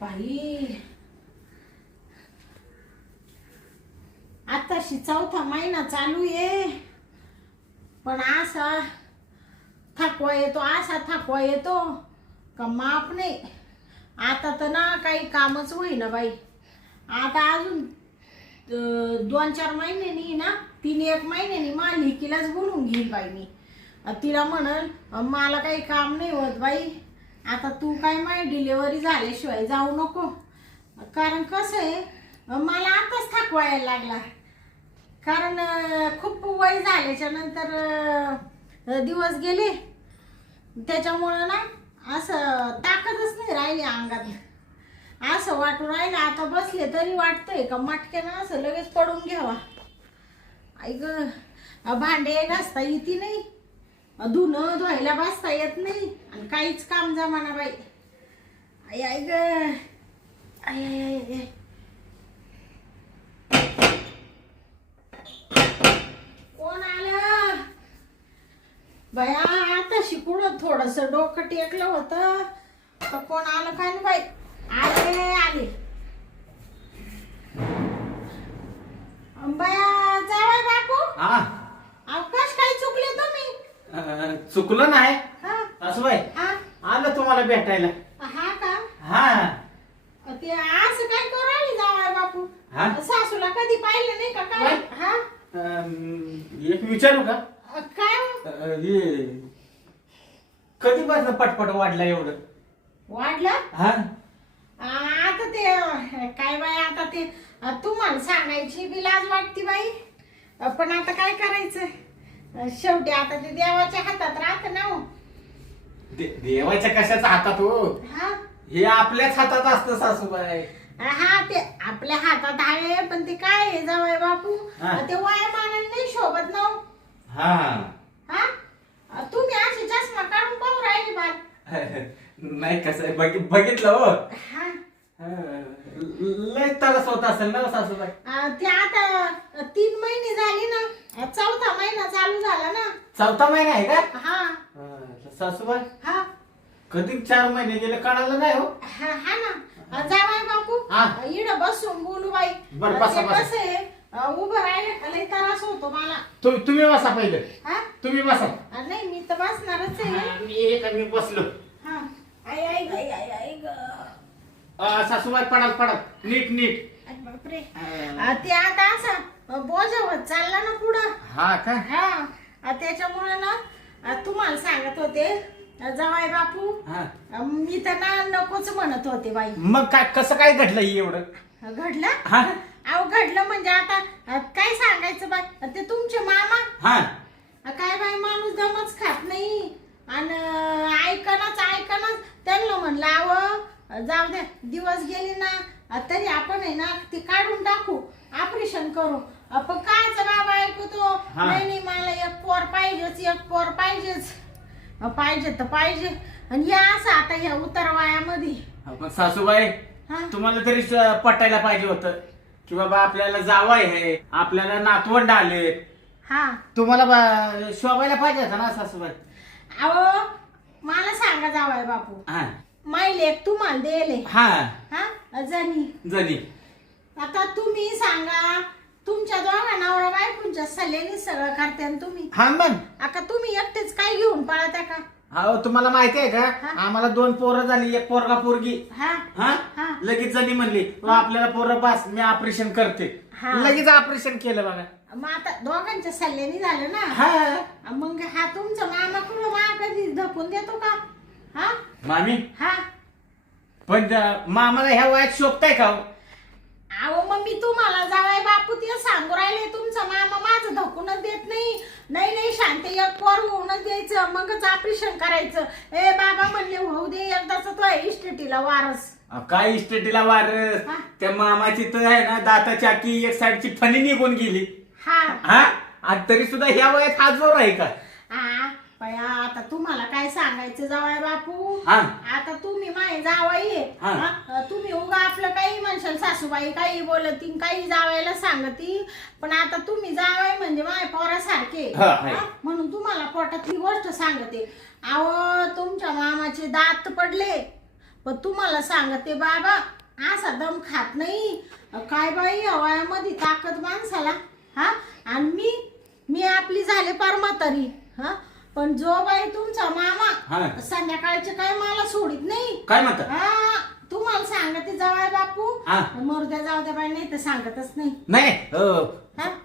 बाई आताशी 4था महिना चालू आहे, पण असा थकवा येतो का माप नाही. आता तर ना काही कामच होईना बाई. आता अजून 2-4 महिन्यांनी ना 3-1 महिन्यांनी मला लेकीलाच बोलून घेईल बाई. मी तिला म्हणल मला काही काम नाही होत बाई, आता तू काय माझी डिलिव्हरी झाल्याशिवाय जाऊ नको. कारण कसं आहे मला आताच थकवा यायला लागला. कारण खूप वय झाल्याच्या नंतर दिवस गेले, त्याच्यामुळं ना असं ताकदच नाही राहिली अंगात. असं वाटून राहिलं आता बसले तरी वाटतंय का मटक्यानं असं लगेच पडून घ्यावा. ऐक भांडे घासता येते नाही, धुणं धुवायला बसता येत नाही, आणि काहीच काम जमाना बाई. आई आई ग आई आई आई. कोण आलं बया? आता शिकून थोडस डोकं टेकलं होतं तर कोण आलं काय ना बाई. आले बया जावाय बापू. अवकाश काही चुकले तुम्ही? चुकलं नाही हा सासूबाई, आलं तुम्हाला भेटायला. हा का? हा ते असं काय करू राहिली जावाय बापू? हा? सासूला कधी पाहिलं नाही का काय? हा एक विचारू का? काय हो? हे कधी बस पटपट वाढला एवढं? वाढलं? हा आता ते काय बाई, आता ते तुम्हाला सांगायची बी लाज वाटती बाई, पण आता काय करायचं, शेवटी आता ते देवाच्या हातात राहत ना हो. देवाच्या कशाच्या हातात हो? हा हे आपल्याच हातात असतं सासूबाई. हा ते आपल्या हातात आहे, पण ते काय आहे जावई बापू, हा. ते वयामानाने नाही शोभत ना हो. हा हा तुम्ही अशी चष्मा काढून पाहू राहिली बाल. नाही कसं बघितलं हो. हा लय तरस होत असेल ना सासूबाई? ते आता 3 महिने झाले ना, 4था महिना चालू झाला ना. 4था महिना आहे का? हा सासूबाई हा कधी 4 महिने गेले कळालं नाही हो. हा ना जावाय बापू, हा. इड बसून बोलू बाई. बरं, बसा, ते बसा. कसं आहे उभं राहिले का लय त्रास होतो मला. तुम्ही बसा पहिले. हा तुम्ही बसा. नाही मी तर बसणारच आहे. मी बसलो. हा आई आई आई आई आई ग. सासूबाई पडाल नीट नीट. बापरे ते आता असं बोजावत चालला ना पुढं. हा का? हा त्याच्यामुळे ना तुम्हाला सांगत होते जावाय बापू, हा मी तर ना नकोच म्हणत होते बाई. मग काय कसं काय घडलं एवढं? घडलं? हा अहो घडलं म्हणजे आता काय सांगायचं बाई, ते तुमचे मामा हा काय बाई माणूस दमच खात नाही, आणि ऐकणच त्यांना म्हणलं अहो जाऊ द्या, दिवस गेले ना तरी आपण आहे ना ते काढून टाकू, ऑपरेशन करू. आपण कायच बाबा ऐकतो. हा. नाही मला एक पोर पाहिजेच. पाहिजे तर पाहिजे. आणि हे असं आता ह्या उतरवायामध्ये. पण सासूबाई हा तुम्हाला तरी पटायला पाहिजे होतं की बाबा आपल्याला जावई आहे, आपल्याला नातवंड आले, हा तुम्हाला शोभायला पाहिजे होतं ना सासूबाई. अहो मला सांगा जावाय बापू, हा माई लेक तुम्हाला देले हा हा जणी. आता तुम्ही सांगा, तुमच्या दोघा नवरा बायकोंच्या सल्ल्याने सगळं करते आणि तुम्ही हा मग आता तुम्ही एकटेच काय घेऊन पळता का? हो तुम्हाला माहिती आहे हा. का, आम्हाला 2 पोरं झाली, एक पोरगा पोरगी. हा हा हा. लगेच जणी म्हणली आपल्याला पोरं बस मी ऑपरेशन करते. हा. लगेच ऑपरेशन केलं बघा. मग आता दोघांच्या सल्ल्याने झालं ना. हा मग हा तुमचा मामा कुठं मा कधी धकून देतो का? हा मामी हा पण मामाला ह्या वयात शोभताय का हो? अहो मग मी तुम्हाला जावाय बापू ते सांगू राहिले, तुमचा मामा माझं धकूनच देत नाही शांत, एक पोर होऊनच द्यायचं, मगच ऑपरेशन करायचं. ए बाबा म्हणले होऊ दे एकदाच तो इस्टेटीला वारस. काय इस्टेटीला वारस? हा. त्या मामाची तर आहे ना दाताची आखी एक साईडची फणी निघून गेली. हा हा आणि तरी सुद्धा ह्या वयात हा जोर आहे का? बया आता तुम्हाला काय सांगायचं जावाय बापू, हा. आता तुम्ही माय जावाई हा. तुम्ही उगा आपलं काही म्हणशाल, सासूबाई काही बोलती काही जावायला सांगती, पण आता तुम्ही जावाई म्हणजे माय पोरासारखे. हा, आहे. म्हणून तुम्हाला पोटातली गोष्ट सांगते. अहो तुमच्या मामाचे दात पडले, पण तुम्हाला सांगते बाबा असा दम खात नाही. काय बाई या वयामध्ये ताकद माणसाला. हा आणि मी आपली झाले परमातारी. हा पण जो बाई तुमचा मामा संध्याकाळचे काय मला सोडित नाही. काय म्हणतात? हा तुम्हाला सांगते जावाय बापू. मरुद्या जाऊ द्या बाई नाही तर सांगतच नाही. नाही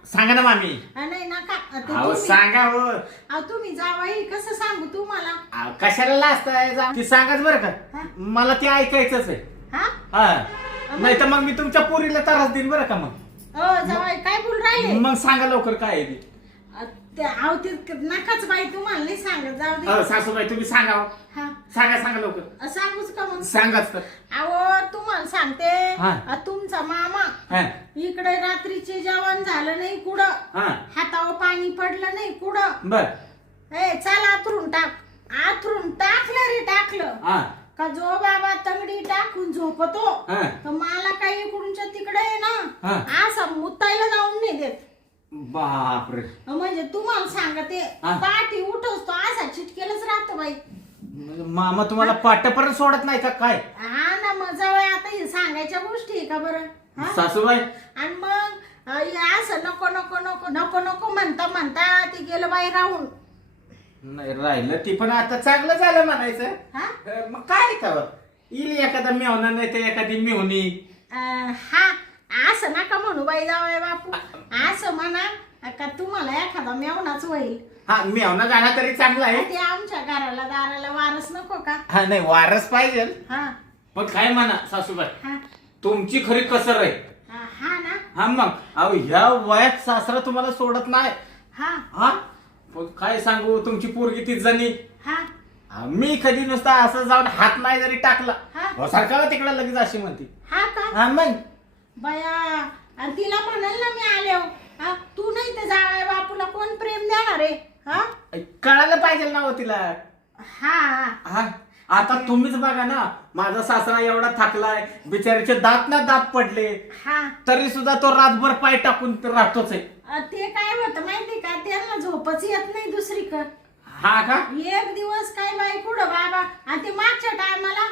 सांगा ना मामी. नाही नका सांगा हो. अहो तुम्ही जावाई कसं सांगू तुम्हाला. कशाला लाजताय ती सांगाच बरं का. मला ते ऐकायचंच आहे. हा नाही तर मग मी तुमच्या पोरीला त्रास देईन बरं का. मग जावाई काय बोल राहिले. मग सांगा लवकर काय आहे ते नकाच बाई तुम्हाला नाही सांगत. जाऊ दे सासूबाई तुम्ही सांगा. सांगा लवकर. सांगूच का मग. सांगाच तर. अहो तुम्हाला सांगते तुमचा मामा इकडे रात्रीचे जेवण झालं नाही कुठं. हातावर पाणी पडलं नाही कुठं. बर चल आथरून टाकलं रे टाकलं का जो बाबा तंगडी टाकून झोपतो तर मला काही इकडूनच्या तिकडे आहे ना असा मुतायला जाऊन नाही देत. बापरे. म्हणजे तुम्हाला सांगते पाठी उठवतो असा चिटकेलच राहतो बाई. मामा तुम्हाला पाट्यापर्यंत सोडत नाही का काय. हा ना मग जवळ आता हे सांगायच्या गोष्टी आहे का बरं सासूबाई. आणि मग असं नको नको नको नको नको म्हणता ते गेलं बाई राहून. नाही राहिलं ती पण आता चांगलं झालं म्हणायचं. मग काय का येईल एखादा मेवना नाही तर एखादी मेवणी. हा असं नका म्हणू बाई जावय बापू. असं म्हणा का तुम्हाला एखादा मेवनाच होईल. हा मेवना गाणं तरी चांगला आहे. ते आमच्या घराला दाराला वारस नको का. हा नाही वारस पाहिजे. हा पण काय म्हणा सासूबाई तुमची खरी कसर आहे. हा ना. हा मग अहो ह्या वयात सासरा तुम्हाला सोडत नाही. हा पण काय सांगू तुमची पोरगी ती जणी. मी कधी नुसता असं जाऊन हात नाही जरी टाकला सारखा तिकडे लगेच अशी म्हणते. हा मग बया आणि तिला म्हणाल ना मी आले तू नाही तर जावाय बापूला कोण प्रेम देणार आहे. कळायला पाहिजे ना हो तिला. हा आता तुम्हीच बघा ना माझा सासरा एवढा थकलाय बिचाऱ्याचे दात ना दात पडले तरी सुद्धा तो रातभर पाय टाकून राहतोच आहे. ते काय होतं माहिती का त्यांना झोपच येत नाही दुसरीकडे. हा का एक दिवस काय बाई कुठं बाबा. आणि ते मागच्या टायमाला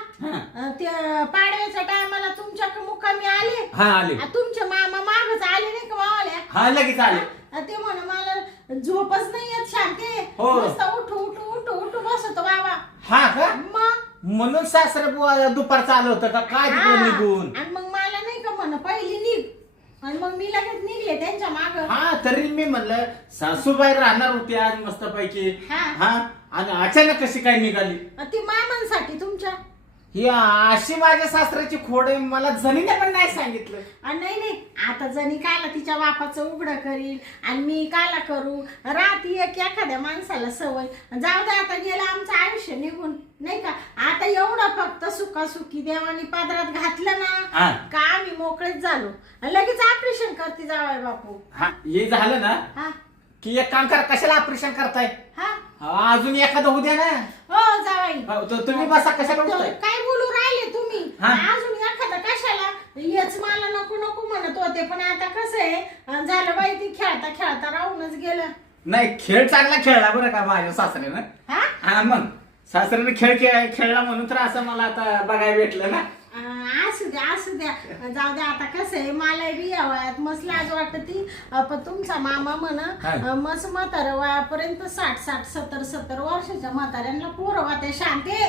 ते पाडव्याच्या टायमाला तुमच्या मुक्कामी आले. तुमचे मामा मागच आले नाही का मावाल्या. लगेच आले. ते म्हण मला झोपच नाही येत शांती. उठू बसतो बाबा. हा का मग म्हणून सासरा बुवा दुपारचं आलं होतं का काय निघून. आणि मग मला नाही का म्हण पहिली निघ आणि मग मी लगेच निघले त्यांच्या माग. तरी मी म्हणलं सासूबाई राहणार होती आज मस्त पैकी. आणि अचानक कशी काय निघाली. ती मामांसाठी तुमच्या. ही अशी माझ्या सासऱ्याची खोड आहे मला जणीने पण नाही सांगितलं. नाही आता जणी काला तिच्या बापाचं उघडं करील आणि मी काला करू. रात्री एखाद्या माणसाला सवय. जाऊ दे आता गेलं आमचं आयुष्य निघून नाही का. आता एवढं फक्त सुखासुखी देवानी पादरात घातलं ना का आम्ही मोकळेच झालो. लगेच ऑपरेशन करते जावाय बापू. हे झालं ना की एक काम करा कशाला ऑपरेशन करताय. अजून एखादं होऊ द्या ना. हो जावाई तुम्ही बसा कशाला काय बोलू राहिले तुम्ही. अजून एखादं कशाला. हेच मला नको नको म्हणत होते पण आता कसं आहे झालं बाई ती खेळता राहूनच गेलं. नाही खेळ चांगला खेळला बरं का माझ्या सासऱ्यानं. मग सासऱ्याने खेळ खेळला म्हणून तर असं मला आता बघायला भेटलं ना. असू द्या जाऊ द्या. आता कसं आहे मला बी या वयात मस्त लाज वाटती. पण तुमचा मामा म्हणा मस्त म्हातारा वयापर्यंत 60-70 वर्षाच्या म्हाताऱ्यांना पोरं होते शांते.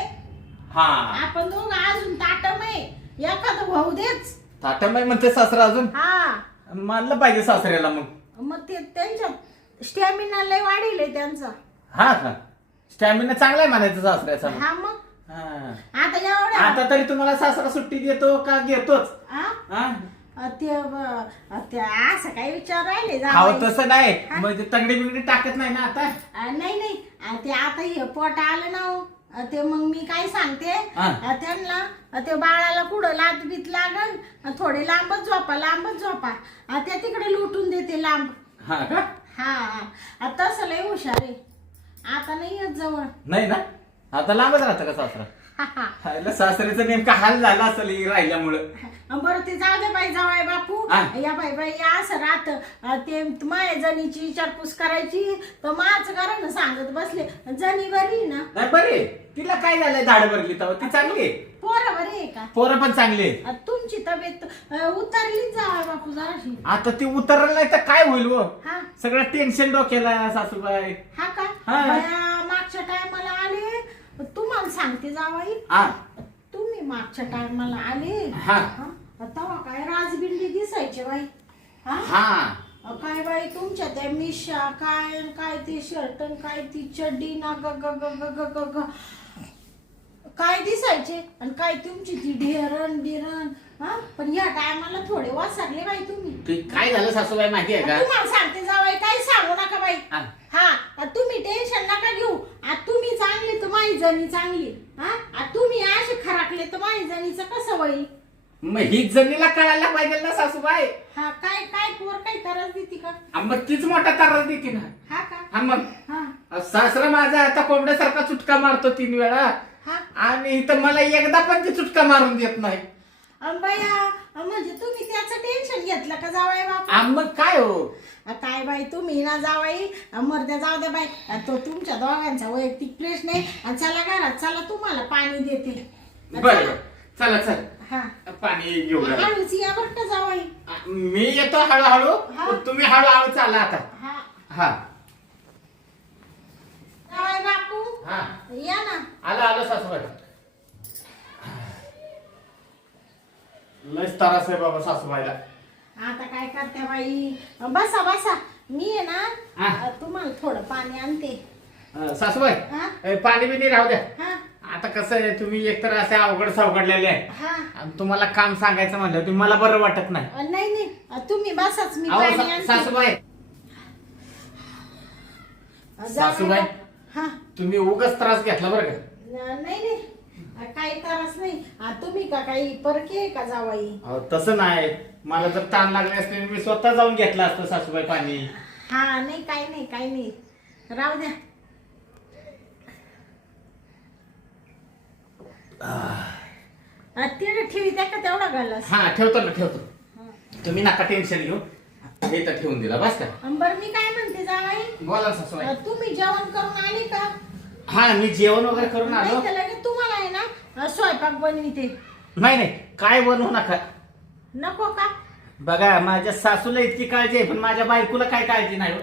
आपण दोघं अजून ताटमय एखादं भाऊ देच. ताटमय म्हणते सासरा अजून. मानलं पाहिजे सासऱ्याला. मग ते त्यांच्या स्टॅमिना लय वाढील त्यांचा. का स्टॅमिना चांगला आहे म्हणायचं सासऱ्याचा. मग आता एवढं आता तरी तुम्हाला सासरा सुट्टी देतो का घेतोच. ते असं काही विचार राहिले. तसं नाही म्हणजे तंगडी बिंगडी टाकत नाही ना आता. नाही ते आता हे पोट आलं ना ते मग मी काय सांगते त्यांना ते बाळाला कुठं लात बीत लागल थोडे लांबच झोपा त्या तिकडे लुटून देते लांब. तसं लय हुशार आहे. आता नाही येत जवळ. नाही ना आता लांबच राहतं का सासरा. सासऱ्याचा नेमका हाल झाला असेल राहिल्यामुळं. बरं ते जाऊ दे बाई जावाय बापू. या बाई असं राहत ते माय जणीची विचारपूस करायची तर माझं कारण सांगत बसले. जणी बरी ना. नाही बरी तिला काय झालंय धाड भरली तेव्हा ती चांगली आहे. पोरं बरी आहे का? पोरं पण चांगली आहे. तुमची तब्येत उतरलीच जावं बापू जराशी. आता ती उतरलं नाही तर काय होईल व हा सगळं टेन्शन डोक्याला सासूबाई. हा का? हा. बया, मागच्या टायमाला आले तुम्हाला सांगते जावाई, हा तुम्ही मागच्या टायमाला आले हा तेव्हा काय राजबिंडी दिसायचे बाई. हा हा काय बाई तुमच्या त्या मिशा काय काय ते शर्ट काय ती चड्डी ना ग ग ग ग ग ग ग काय दिसायचे आणि काय तुमची ती ढेरण बिरण. हा पण या टायमाला थोडे वासरले बाई तुम्ही. ते काय झालं सासूबाई माहिती आहे का? तुम्हाला सांगते जावाई काही सांगू नका बाई. हा. हा तुम्ही टेन्शन नका घेऊ. तुम्ही चांगली तर माझी जणी चांगली. हा तुम्ही असे खराकले तर माझी जणीचं कसं होईल? मग ही जमीला कळायला पाहिजे ना सासूबाई. हा काय काय पोर काही त्रास देते का? मग तीच मोठा त्रास देते ना. हा का? हा मग हा सासरा माझा आता कोंबड्यासारखा चुटका मारतो 3 वेळा हा आणि इथं मला एकदा पण ते चुटका मारून देत नाही. बाया म्हणजे तुम्ही त्याचं टेन्शन घेतलं का जावाई बापा? मग काय हो काय बाई तुम्ही ना जावाई मर्द्या जाऊ द्या बाई. तो तुमच्या दोघांचा वैयक्तिक प्रश्न आहे. आणि चला घरात चला तुम्हाला पाणी देते. बरं चला चल हा पाणी घेऊ नका. हळूच या बरं का जावाई. मी येतो हळूहळू हा. तुम्ही हळूहळू चाला आता. हा हा जावाई बापू हा या ना. आलो सासूबाई. लयच त्रास आहे बाबा सासूबाईला. आता काय करते बाई? बसा बसा मी आहे हा. ना तुम्हाला थोडं पाणी आणते. सासूबाई हा पाणी बिनी राहू द्या. हा आता कसं आहे तुम्ही एकतर असे अवघड सावघडलेले आहे हा आणि तुम्हाला काम सांगायचं म्हणलं तुम्ही मला बरं वाटत नाही. नाही नाही तुम्ही बसाच मी अहो, पाणी आणते. सासूबाई सासूबाई हा तुम्ही उगाच त्रास घेतला बरं का. नाही नाही काही त्रास नाही. तुम्ही का काही परके आहे का जावाई? अहो, तसं नाही. मला जर ताण लागले असते मी स्वतः जाऊन घेतलं असतं सासूबाई पाणी. हा नाही काही नाही काही नाही राहू द्या. तिकडे ठेवी त्या का तेवढा घालस. हा ठेवतो ना ठेवतो. तुम्ही नका टेन्शन घेऊ. हे तर ठेवून दिला बस का. बरं मी काय म्हणते जावाई, बोला ना सासूबाई. तुम्ही जेवण करून आले का? हा मी जेवण वगैरे करून आलो. नाही तर लगेच तुम्हाला आहे ना स्वयंपाक बनविते. नाही नाही काय बनवू नका. नको का? बघा माझ्या सासूला इतकी काळजी आहे पण माझ्या बायकोला काय काळजी नाही हो.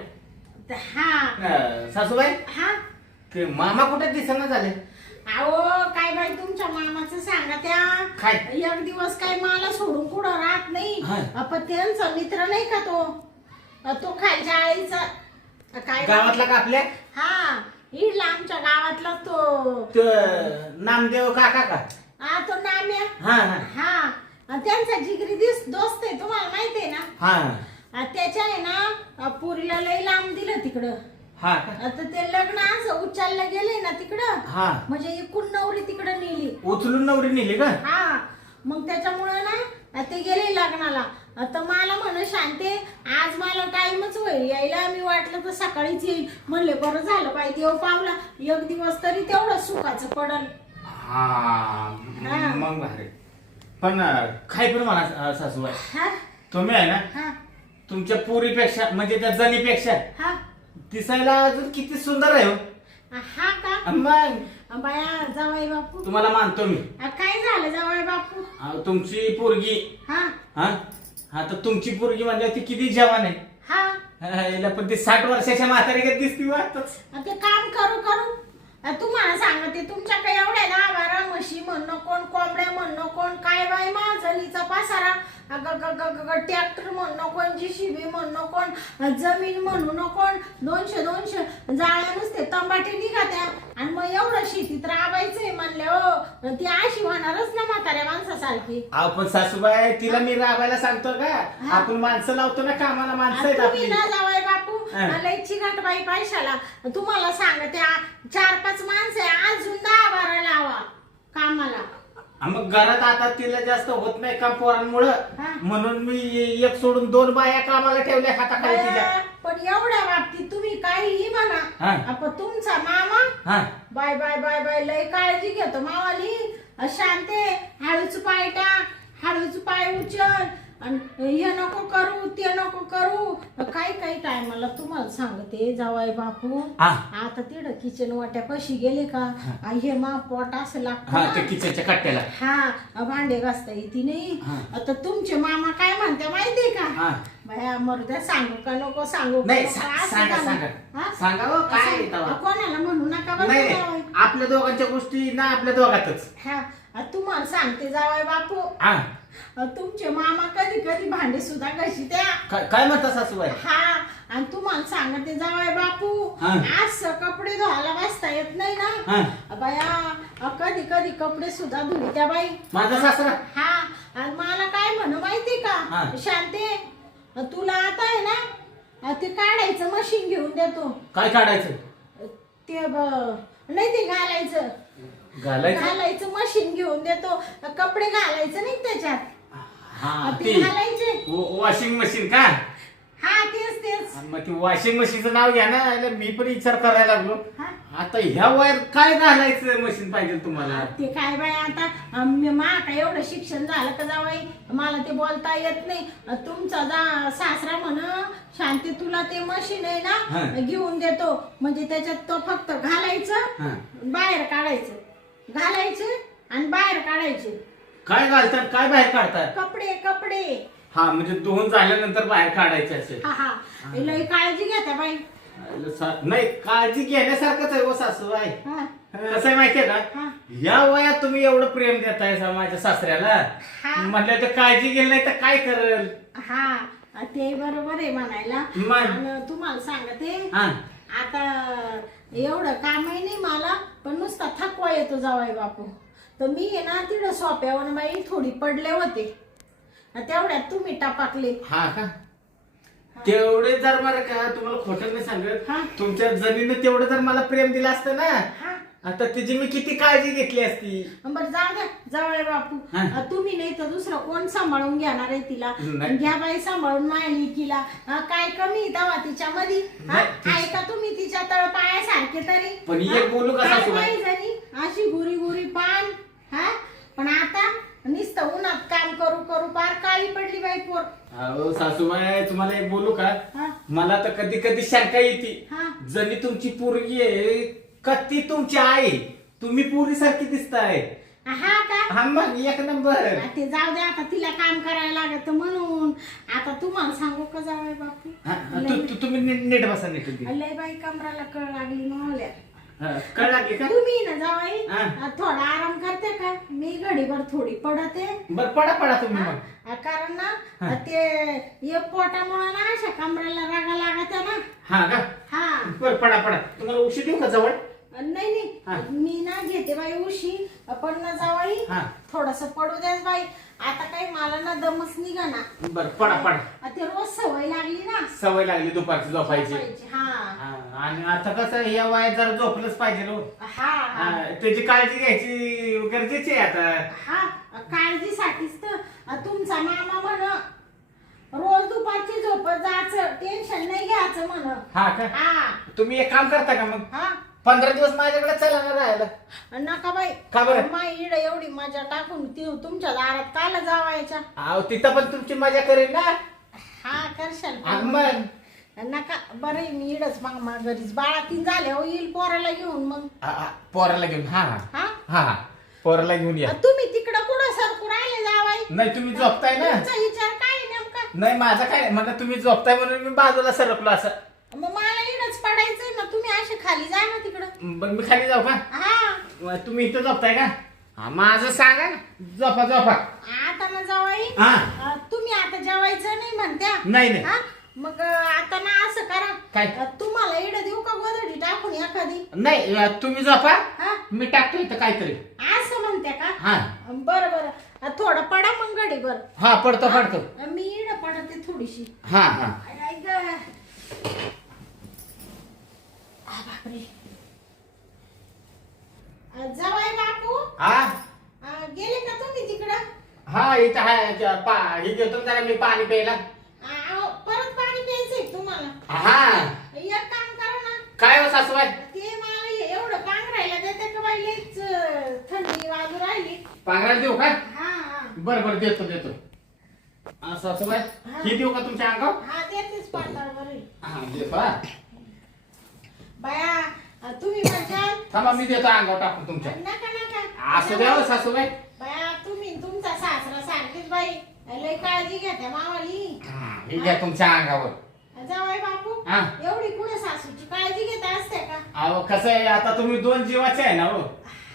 हा सासूबाई हा ते मामा कुठे दिसेना झाले. अहो काय बाई तुमच्या मामाचं सांगा त्या. काय? एक दिवस काय मला सोडून कुठं राहत नाही. हा. पण त्यांचा मित्र नाही का तो खालच्या आळीचा काय गावातला का आपल्या हा इडला आमच्या गावातला तो नामदेव काका का. तो नाम्या. हा हा हा त्यांचा जिगरी दोस्त आहे तुम्हाला माहिती आहे ना. हा त्याच्या आहे ना पुरीला लई लांब दिलं तिकडं. हा का. आता ते लग्न असं उच्चारला गेले ना तिकडं. हा म्हणजे एकूण नवरी तिकडं नेली. उचलून नवरी नेली का. हा मग त्याच्यामुळे ना ते गेले लग्नाला. तर मला म्हण शांते आज मला टाइमच होईल यायला. मी वाटलं तर सकाळीच येईल. म्हणले बरं झालं बाई देव पावला. एक दिवस तरी तेवढं सुखाचं पडल. हा मग भारी. पण काय पण म्हणा सासूबाई हा तुम्ही आहे ना हा तुमच्या पुरीपेक्षा म्हणजे त्या जणीपेक्षा हा दिसायला अजून किती सुंदर आहे हो. हा का. मग बाया जावाई बापू तुम्हाला मानतो मी. काय झालं जावाई बापू? तुमची पोरगी हा हा हा तर तुमची पोरगी म्हणजे ती किती जवान आहे. हा हिला पण ती 60 वर्षाच्या म्हातारीगत दिसती वाटतच. ते काम करू करू तुम्हाला सांगते तुमच्याकडे एवढ्या 10-12 म्हशी म्हणणं कोण कोंबड्या म्हणणं कोण काय बाई माझणीचा पासारा ट्रॅक्टर म्हणणं कोण JCB म्हणणं कोण जमीन म्हणून कोण 200 जाळ्या नुसते तंबाटे निघात्या. आणि मग एवढं शेतीत राबायचंय म्हणले हो ती अशी होणारच ना म्हाताऱ्या माणसासारखी. आपण सासूबाई तिला मी राबायला सांगतो का. आपण माणसं लावतो ना कामाला माणसं आहेत तुम्ही आपली. ना जावाय बापू मला इच्छी घाटबाई पैशाला तुम्हाला सांगते 4-5 माणसं आहे अजून 10-12 लावा कामाला. मग घरात आता तिला जास्त होत नाही काम पोरांमुळं. म्हणून मी एक सोडून 2 बाया कामाला ठेवल्या हाताखाली तिच्या. पण एवढ्या बाबतीत तुम्ही काहीही म्हणा आपण तुमचा मामा बाय बाय बाय बाय लय काळजी घेतो मावाली. शांते हळूच पाय टाक हळूच पाय उचल आणि हे नको करू ते नको करू. काही काही टायमाला तुम्हाला सांगते जावाई बापू, आता तिकडं किचन वाट्यापाशी गेले का हे मा पोट असं लागतं ते किचनच्या कट्ट्याला. हा भांडे घासता येते नाही. आता तुमचे मामा काय म्हणते माहितीये का? बाया मरुद्या सांगू का नको सांगू? नाही सांगा सांगा हो, काय कोणाला म्हणू नका बरं नाही जावई. आपल्या दोघांच्या गोष्टी ना आपल्या दोघातच. तुम्हाला सांगते जावाई बापू, तुमचे मामा कधी कधी भांडे सुद्धा घाशीत्या. काय म्हणता सासूबाई? आणि तुम्हाला सांगते जावाई बापू, आज कपडे धुवायला बसता येत नाही ना बाया. कधी कधी कपडे सुद्धा धुत्या बाई माझा सासरा. आणि मला काय म्हणू माहिती का शांते, तुला आता आहे ना ते काढायचं मशीन घेऊन देतो. काय काढायचं? ते नाही ते घालायचं मशीन घेऊन देतो. कपडे घालायचं नाही त्याच्यात, ते घालायचे. वॉशिंग मशीन का? तेच मग ती वॉशिंग मशीनचं नाव घ्या ना. मी पण विचार करायला लागलो आता ह्या वयात काय घालायचं मशीन पाहिजे तुम्हाला? ते काय बाय आता काय एवढं शिक्षण झालं का जावाई, मला ते बोलता येत नाही. तुमचा सासरा म्हण शांती तुला ते मशीन आहे ना घेऊन देतो, म्हणजे त्याच्यात तो फक्त घालायचं बाहेर काढायचं, घालायचं आणि बाहेर काढायचे. काय घालतात काय बाहेर काढतात? कपडे. म्हणजे धुवून झाल्यानंतर बाहेर काढायचे असेल. लई काळजी घेता बाई. नाही काळजी घेण्यासारखंच आहे. सासूबाई कसं आहे माहितीये का, या वयात तुम्ही एवढं प्रेम देताय माझ्या सासऱ्याला, म्हटलं तर काळजी घेईल नाही तर काय करेल. ते बरोबर आहे म्हणायला. तुम्हाला सांगते आता एवढं कामही नाही मला, पण नुसता थकवा येतो जावाई बापू. तर मी आहे ना तिकडं सोप्यावर बाई थोडी पडले होते, तेवढ्यात तुम्ही टापाकले. का तेवढे जर मला का तुम्हाला खोटं नाही सांगत, तुमच्या जणीनं तेवढं जर मला प्रेम दिलं असतं ना, आता तिची मी किती काळजी घेतली असती. बरं जाऊ द्या जावई बापू, तुम्ही नाही तर दुसरं कोण सांभाळून घेणार आहे तिला? घ्या बाई सांभाळून माझ्या लेकीला. काय कमी दवा तिच्या मध्ये आहे का? तुम्ही तिच्या तळपायासारखे तरी. पण एक बोलू का सासूबाई, अशी गुरी गुरी पान. पण आता नुसतं उन्हात काम करू करू पार काळी पडली बाई पोर. अहो सासूबाई तुम्हाला एक बोलू का, मला तर कधी कधी शंका येते, जणी तुमची पोरगी आहे का ती तुमची आई? तुम्ही पोरी सारखी दिसताय. मग एक नंबर. ते जाऊ द्या आता, तिला काम करायला लागत म्हणून. आता तुम्हाला सांगू का जावई बापू, तुम्ही नीट बसा. नीट लय बाई कमराला कळ लागली मावल्या. कळ लागली का? तुम्ही ना जावाई थोडा आराम करते का? मी घडीभर थोडी पडते. बर पडा तुम्ही मग. कारण ना ते पोटामुळे ना अशा कमराला रागा लागत ना. बर पडा. तुम्हाला उशी देऊ का जवळ? नाही मी ना घेते बाई उशी, पण ना जावाई थोडस पडू द्यास बाई. आता काही मला ना दमच निघा ना. बर पडा. ते रोज सवय लागली ना. सवय लागली दुपारची झोपायची. आणि आता कसं या वयात जरा झोपलंच पाहिजे. त्याची काळजी घ्यायची गरजेची आहे आता. काळजीसाठीच तर तुमचा मामा म्हण रोज दुपारची झोपत जायचं, टेन्शन नाही घ्यायचं म्हण. तुम्ही एक काम करता का मग, 15 दिवस माझ्याकडे चला ना राहायला? नका बाई. का बरं? माई इड एवढी मजा टाकून तुमच्या दारात काला जावायच्या? तिथं पण तुमची मजा करेल ना. करशाल मग नका. बरं मी इडच मग घरीच बाळा 3 झाले हो, येईल पोराला घेऊन. मग पोराला घेऊन. पोराला घेऊन या. तुम्ही तिकडं कुठं सरकू राहिले जावाई? नाही तुम्ही झोपताय ना. विचार काय नेमका? नाही माझा काय म्हणा, तुम्ही झोपताय म्हणून मी बाजूला सरकलो असं. मग मला इडच पडायचंय ना, तुम्ही असे खाली जा ना तिकडं. बरं मी खाली जाऊ का? तुम्ही इथं झोपताय का? माझं सांगा ना. झोपा. आता ना जावाई तुम्ही आता जेवायचं नाही म्हणत्या? नाही. मग आता ना असं करा, काय तुम्हाला इड देऊ का गोधडी टाकून एखादी? नाही तुम्ही झोपा, मी टाकतो इथं काहीतरी. असं म्हणते का? बरं थोडं पडा मग घडीभर. पडतो. मी इड पडते थोडीशी. बापरे. जावाई बापू गेले का तुम्ही तिकडं? इथं हे घेतो जरा मी पाणी प्यायला. परत पाणी प्यायचंय तुम्हाला? एक काम करा ना. काय हो सासूबाई? ते मला एवढं पांघरायला देते का बाई? लईच थंडी वाजू राहिली. पांघरायला देऊ का? बरं देतो. सासूबाई ही देऊ का तुमच्या अंगावर? हा देतेच पाताळवर आहे. हा दे पहा. बाया तुम्ही म्हणशाल थांबा मी देतो अंगावर टाकून तुमच्या. नका नका असू द्या हो सासूबाई. बाया तुम्ही तुमचा सासरा सारखीच बाई लय काळजी घ्या मावाली. हे घ्या तुमच्या अंगावर. जावाई बापू हा. एवढी कुठे सासूची काळजी घेत असते का? अहो कसं आहे आता तुम्ही 2 जीवाचे आहे ना हो.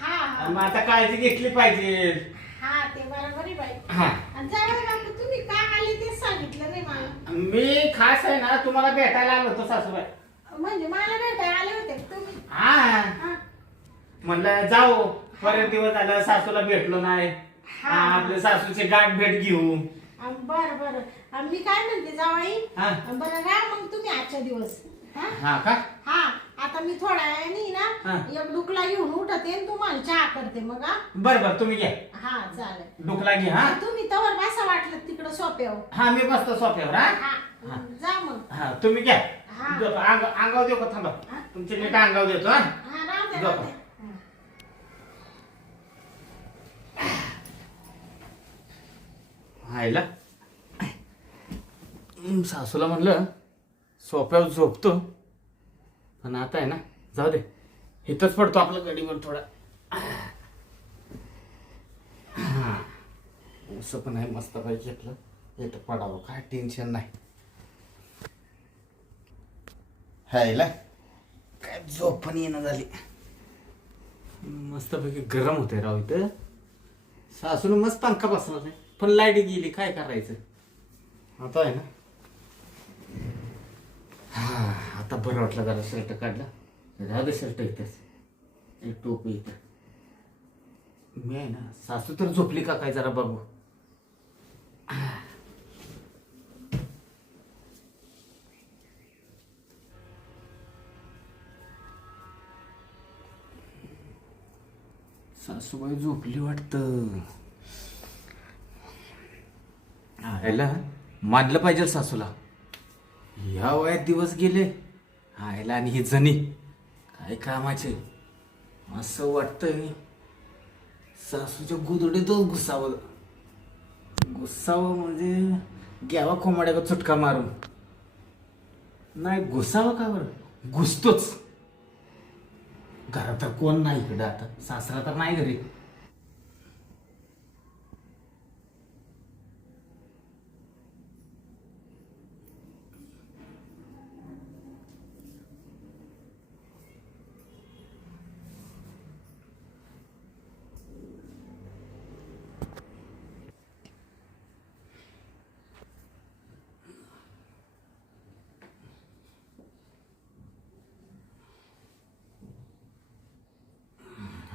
हा हा मग आता काळजी घेतली पाहिजे. हा ते बरोबर आहे बाई. हा आणि जावाई बापू तुम्ही का आले तेच सांगितलं नाही मला. मी खास आहे ना तुम्हाला भेटायला आलो होतो सासूबाई. म्हणजे मला भेटायला आले होते का तुम्ही? हा हा. म्हणलं जाऊ बरेच दिवस झालं सासूला भेटलो नाही. हा. आपल्या सासूची गाठ भेट घेऊ. बर बर मी काय म्हणते जावाई हा. बरं राहा मग तुम्ही आजच्या दिवस. हा हा का? हा आता मी थोड्या वेळाने हा. ना एक डुकला घेऊन उठते आणि तुम्हाला चहा करते मग. हा बर बर तुम्ही घ्या हा चालेल. डुकला घे. हा तुम्ही तवर बसा वाटलं तिकडं सोप्यावर. हा मी बसतो सोफ्यावर. हा हा जा मग. हा तुम्ही घ्या. हा. अंगावर देऊ का? थांबा हा. तुमचे नीट अंगावर देतो. हा हा राहू दे, जा. राहू दे. आईला सासूला म्हणलं सोप्यावर झोपतो पण आता आहे ना जाऊ दे इथंच पडतो आपलं गडीवर थोडा. हा उसं पण आहे मस्त पैकी घेतलं इथं पडावं काय टेन्शन नाही. हायला काय झोप पण येणं झाली. मस्तपैकी गरम होते राव इथं. सासून मस्त पंखा बसला नाही पण लाईट गेली काय करायचं आता आहे ना. हा आता बरं वाटलं जरा शर्ट काढला राहू दे शर्ट इथंच एक टोपी इथं. मी आहे ना सासू तर झोपली का काय जरा बघू. सासूबाई झोपली वाटतं. आयला मानलं पाहिजे सासूला. या वयात दिवस गेले आयला आणि ही जणी काय कामाचे. असं वाटतंय सासूच्या गुदडीतच घुसावं. घुसावं म्हणजे घ्यावा कोंबड्या चुटका मारून. नाही घुसावं का बरं घुसतोच. घरात तर कोण नाही इकडं आता. सासरा तर नाही घरी.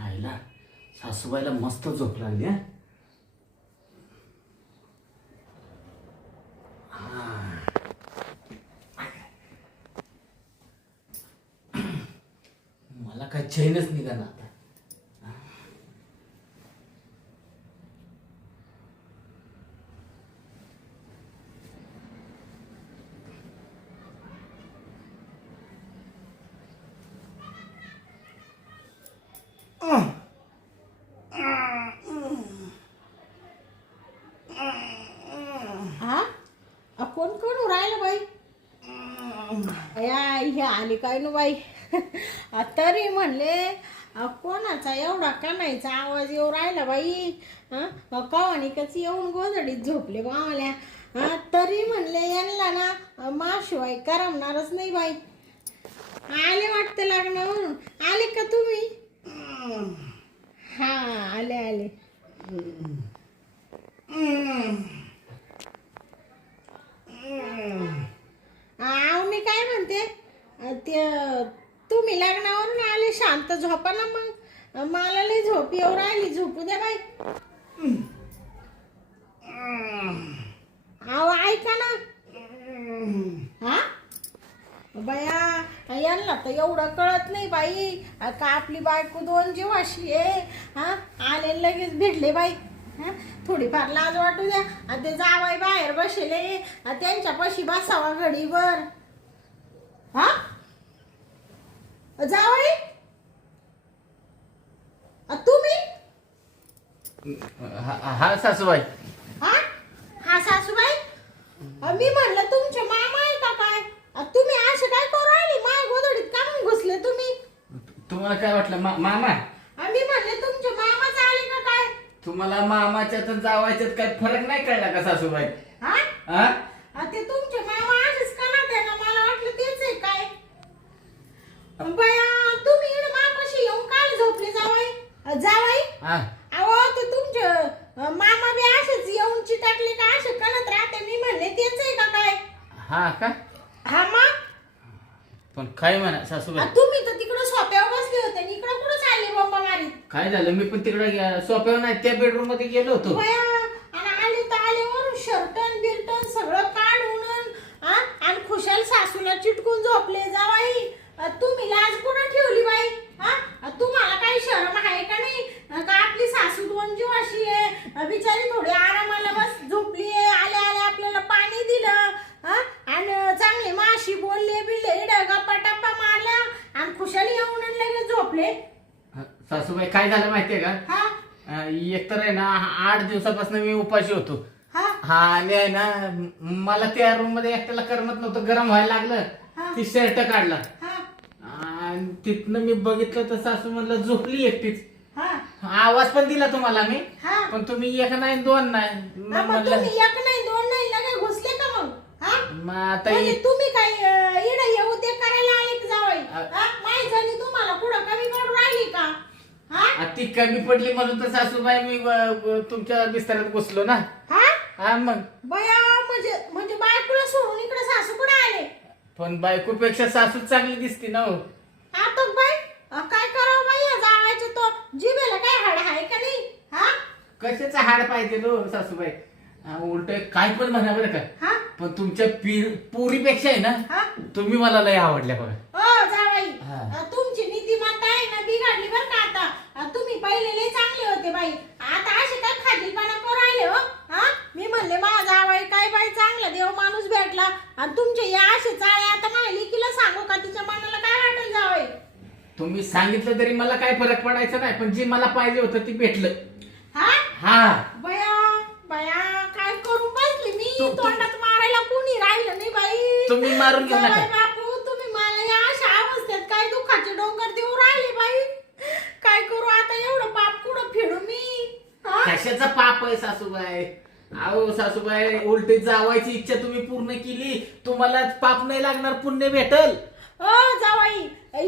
आईला सासूबाईला मस्त झोप लागली. मला काय चैनच निघाला आता. हा कोण कोण राहिलं बाई? हे आली काय न बाई. तरी म्हणले कोणाचा एवढा कानायचा आवाज येऊ राहिला बाई. कवानी कच येऊन गोधडीत झोपले मावाल्या. तरी म्हणले यांना ना माशिवाय करमणारच नाही बाई. आले वाटतं लग्नावरून. आले का तुम्ही? हा आले आले. मी काय म्हणते ते तुम्ही लग्नावरून आले शांत झोपा ना मग. मला लई झोप येऊ राहिली. झोपू द्या बाई. अहो ऐका ना. हा बया यांना तर एवढं कळत नाही बाई का आपली बायको 2 जीवाशी आहे. हा आले लगेच भेटले बाई. थोडीफार लाज वाटू द्या. ते जावाई बाहेर बसले त्यांच्या पाशी बसावा घडीवर. हा जावाई तुम्ही? हा सासूबाई. हा हा सासूबाई मी म्हणलं तुमचे मामा आहे का काय? तुम्ही असे काय करू राहिले? माय गोधडीत का म्हणून घुसले तुम्ही? तुम्हाला काय वाटलं मामा? मी म्हणले तुमचे मामाच आले का काय? तुम्हाला मामाच्यात आणि जावायच्यात काय फरक नाही कळला का सासूबाई? हा? हा? ते तुमचे मामा असेच का ना त्याला मला वाटलं तेच आहे काय? बया तुम्ही इकडे मापाशी येऊन काय झोपले जावाई? जावाई? हा. अहो ते तुमचे मामा बी असेच येऊन चिटकले का असे कणत राहते मी म्हणले तेच आहे का काय? हा का? हा मग पण काय म्हणा सासूबाई, तुम्ही तर तिकडे सोप्यावर बसले होते आणि इकडे कुठे चालले बंबा मारीत? काय झालं? मी पण तिकडे सोप्यावर नाही, त्या बेडरूम मध्ये गेलो होतो. बया आणि आले तर आल्यावर शर्टन बिर्टन सगळं काढून आणि खुशाल सासूला चिटकून झोपले जावाई. तुम्ही लाज कुठं ठेवली बाई? तुम्हाला काही शरम आहे का नाही? का आपली सासू दोन जीवाशी आहे, बिचारी थोडी आरामाला बस झोपली आहे, आले आले आपल्याला पाणी दिलं आणि चांगले माशी बोलले बिल्ले इडं गप्पा टप्पा मारल्या आणि खुशाली येऊन आणि लगेच झोपले. सासूबाई काय झालं माहितीये का? हा एकतर आहे ना 8 दिवसापासून मी उपाशी होतो. हा हा आणि आहे ना मला त्या रूम मध्ये एकट्याला करमत नव्हतं, गरम व्हायला लागलं. ती शर्ट काढला हा आणि तिथनं मी बघितलं तर सासू म्हणलं झोपली एकटीच. हा आवाज पण दिला तुम्हाला मी, हा पण तुम्ही एक नाही दोन नाही. मग मग म्हणलं तुम्ही एक नाही दोन नाही लगे घुसले का मग? मग आता म्हणजे तुम्ही काय इडे येऊ ते करायला आले की जावई? माय झाली तुम्हाला कुठं कमी पडून राहिली का? ती कमी पडली म्हणून तर सासूबाई मी तुमच्या बिस्तरात घुसलो ना. हा मग बया म्हणजे बायकोला सोडून इकडे सासू कुठे आले? पण बायकोपेक्षा सासू चांगली दिसती ना हो. आता बाई काय करावं बाई या जावायचं तो जिभेला काय हाड आहे का नाही? कशाचं हाड पाहिजे लो सासूबाई? उलट काय पण म्हणा बरं का, पण तुमच्या पुरीपेक्षा आहे ना तुम्ही मला लय आवडल्या बघा. जावाई तुमची नीतिमत्ता आहे ना बिघडली बरं का आता. तुम्ही पहिले लय चांगले होते बाई, आता असे काय खाजीलपणा करू राहिले हो? मी म्हणले माझा जावाई काय बाई चांगला देव माणूस भेटला आणि तुमचे या असे चाळे आता माझ्या लेकीला सांगू का? तिच्या मनाला काय वाटेल जावाई? तुम्ही सांगितलं तरी मला काय फरक पडायचा नाही, पण जे मला पाहिजे होतं ते भेटलं. हा बया बया काय करू बसली मी? तोंडात मारायला कोणी राहिलं नाही बाई. तुम्ही मारून घेऊ नका बापू, तुम्ही मला या अशा अवस्थेत काय दुःखाचे डोंगर देऊ राहिले बाई? काय करू आता? एवढं पाप कुठं फेडू मी? कशाचा पाप आहे सासूबाई? अहो सासूबाई, उलटी जावायची इच्छा तुम्ही पूर्ण केली, तुम्हाला पाप नाही लागणार, पुण्य भेटल. जावाई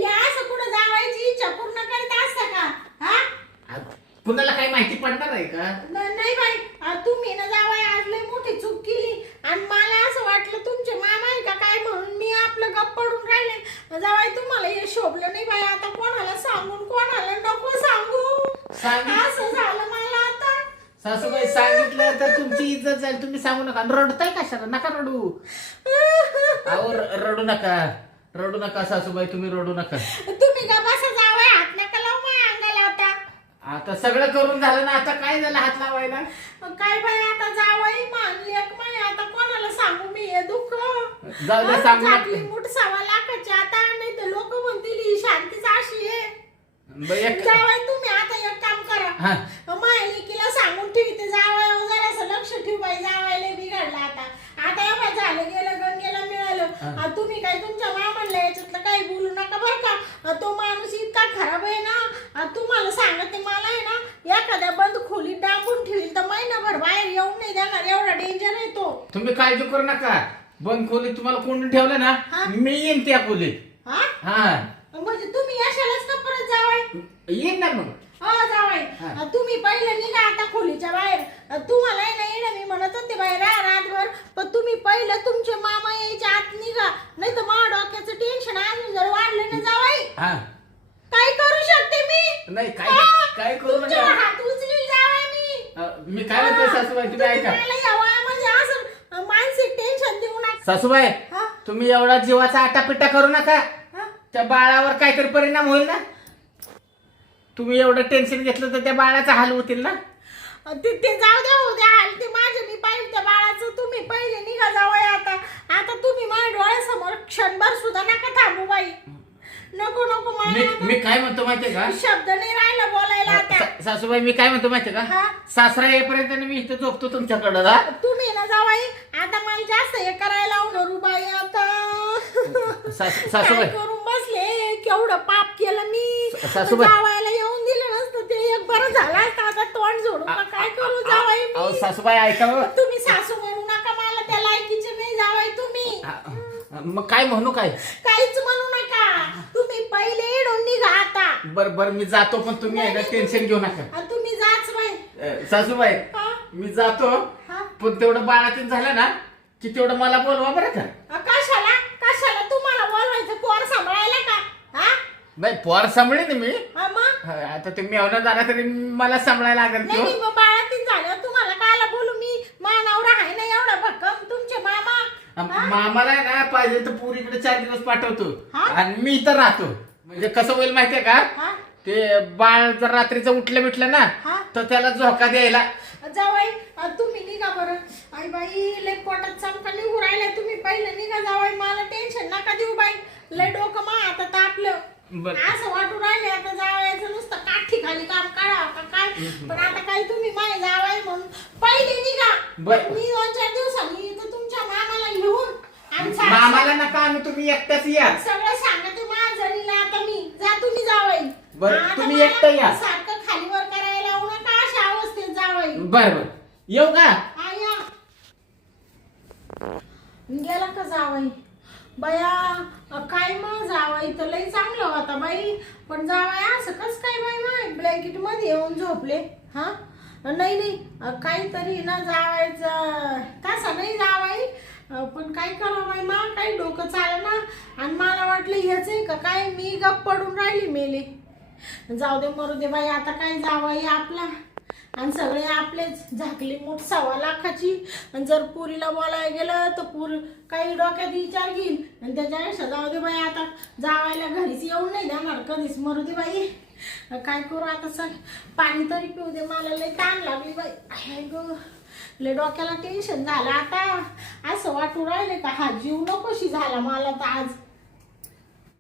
या असं कुठं जावायची इच्छा पूर्ण करीत असता का? कुणाला काही माहिती पडणार आहे का? नाही बाई, तुम्ही ना जावाई आज लय मोठी चूक केली आणि मला असं वाटलं तुमचे मामा आहे का काय म्हणून मी आपलं गप्प पडून राहिले. जावाई तुम्हाला हे शोभलं नाही बाई. आता कोणाला सांगून कोणाला नको सांगू, असं झालं मला आता. सासूबाई सांगितलं तर तुमची इज्जत जाईल, तुम्ही सांगू नका. रडताय कशाला? नका रडू. अहो रडू नका सासूबाई, तुम्ही रडू नका. तुम्ही का बसा जावाई, हात नका लावू माझ्या अंगाला आता. आता सगळं करून झालं ना, आता काय झालं हात लावायला? काय बाई आता जावाई मानली माय, आता कोणाला सांगू मी हे दुःख? जाऊ द्या, सांगू आपली मूठ 1.25 लाखाची आता, नाही तर लोक म्हणतील ही शांतीच अशी आहे. जावाई तुम्ही आता एक काम करा, माझ्या लेकीला सांगून ठेवते जावाई जरासं लक्ष ठेव बाई, जावायला बिघडला आता. आता एवढं झालं गेलं गंगेला मिळालं. तुम्ही काय तुमच्या मामाला याच्यातलं काही बोलू नका बरं का. तो माणूस इतका खराब आहे ना, तुम्हाला सांगते मला आहे ना एखाद्या बंद खोलीत डांबून ठेवील तर महिनाभर बाहेर येऊन नाही देणार, एवढा डेंजर आहे तो. तुम्ही काळजी करू नका, बंद खोलीत तुम्हाला कोण ठेवलं ना, मी येईन त्या खोलीत. म्हणजे तुम्ही यशालाच का परत जावाय? येईन ना मग. जावाय तुम्ही पहिले निघा आता खोलीच्या बाहेर. तुम्हाला नाही ना मी म्हणत होते बाहेर रातभर, पण तुम्ही पहिलं तुमचे मामा यायच्या आत निघा, नाही तर माझ्या डोक्याचं टेन्शन अजून जर वाढलं ना जावाई. काय करू शकते मी? नाही काय करू नका. हात उचलील जावाय मी काय म्हणतोय सासूबाई, तुम्ही ऐका. मला या वयामध्ये असं मानसिक टेन्शन देऊ नका सासूबाई. तुम्ही एवढा जीवाचा आटापिटा करू नका, त्या बाळावर काहीतरी परिणाम होईल ना. तुम्ही एवढं टेन्शन घेतलं तर त्या बाळाचा हाल होतील ना. ते जाऊ द्या, हो द्या हाल ते माझे, मी पाहिजे त्या बाळाचं. तुम्ही पहिले निघा जावय आता तुम्ही माझ्या डोळ्यासमोर क्षणभर सुद्धा नका थांबू बाई. नको मी काय म्हणतो माहितीये का, शब्द नाही राहिला बोलायला आता. सासूबाई मी काय म्हणतो माहिती का हा. सासरा येईपर्यंत मी इथं झोपतो तुमच्याकडं हा? तुम्ही ना जावाई आता मला जास्त हे करायला लावणार बाई आता सासूबाई. काय करून बसले केवढं पाप केलं मी सासूबाई. जावायला येऊन दिलं नसतं ते एक बरं झालं असतं आता तोंड जोडून मग काय करू जावाई अहो मी सासूबाई ऐका हो. तुम्ही सासू म्हणू नका मला त्या लायकीचे नाही जावाई तुम्ही मग काय म्हणू काय काहीच म्हणू नका तुम्ही पहिले इडून निघा आता बर मी जातो पण तुम्ही आहे ना टेन्शन घेऊ नका आणि तुम्ही जाच बाई सासूबाई हा? मी जातो हा? पण तेवढं बाळातीन झालं ना की तेवढं मला बोलवा बरं का कशाला कशाला तुम्हाला बोलवायचं पोर सांभाळायला का हा नाही पोर सांभाळी ना मी हा मग आता तुम्ही येऊन झाला तरी मला सांभाळायला लागेल नाही नाही, मग बाळातीन झालं तुम्हाला कायला बोलू मी मानावर आहे ना एवढा भक्कम तुमचे मामा हा? मामाला ना पाहिजे तर पुरीकडे 4 दिवस पाठवतो हा? आणि मी इथं राहतो म्हणजे कसं होईल माहितीये का हा? ते बाळ जर रात्रीचं उठलं बिटलं ना हा? तर त्याला झोका द्यायला जावाई तुम्ही निघा बरं आई बाई लय पोटात चमका निघू राहिलाय तुम्ही पहिले निघा जावाई मला टेन्शन नका देऊ बाई लय डोकं मा आता तापलं बरं. असं वाटू राहिले आता जावायचं नुसतं काठी खाली काम काढा का काय पण आता काय तुम्ही माय जावाय म्हणून पहिले निघा बरं. मी 2-4 दिवसांनी तर तुमच्या मामाला घेऊन आणि मामाला नका आणि तुम्ही एकट्याच या सगळं सांगते माझणीला आता मी जा तुम्ही जावाई बरं, आता तुम्ही मला एकटं या. सारखं खालीवर करायला लावू नका अशा अवस्थेत जावाई बर येऊ का आया गेला का जावाई बया काय मग जावाई तर लई चांगलं होता बाई पण जावाई असं कस काय बाई माय ब्लँकेट मध्ये येऊन झोपले हा नाही नाही काहीतरी ना जावायचं तसं नाही जावाई पण काय करावं बाई मा काही डोकं चालेल ना आणि मला वाटलं हेच आहे का काय मी गप्प पडून राहिली मेले जाऊ दे मरू दे बाई आता काय जावाई आपला आणि सगळे आपलेच झाकली मूठ 1.25 लाखाची आणि जर पुरीला बोलायला गेलं तर पूर काही डोक्यात विचार घेईल आणि त्याच्यापेक्षा जाऊ दे बाई आता जावायला घरीच येऊन नाही देणार कधीच मरू दे बाई काय करू आता सर पाणी तरी पिऊ दे मला लय ताण लागली बाई आहे ग लय डोक्याला टेन्शन झालं आता असं वाटू राहिले का हा जीव नकोशी झाला मला तर आज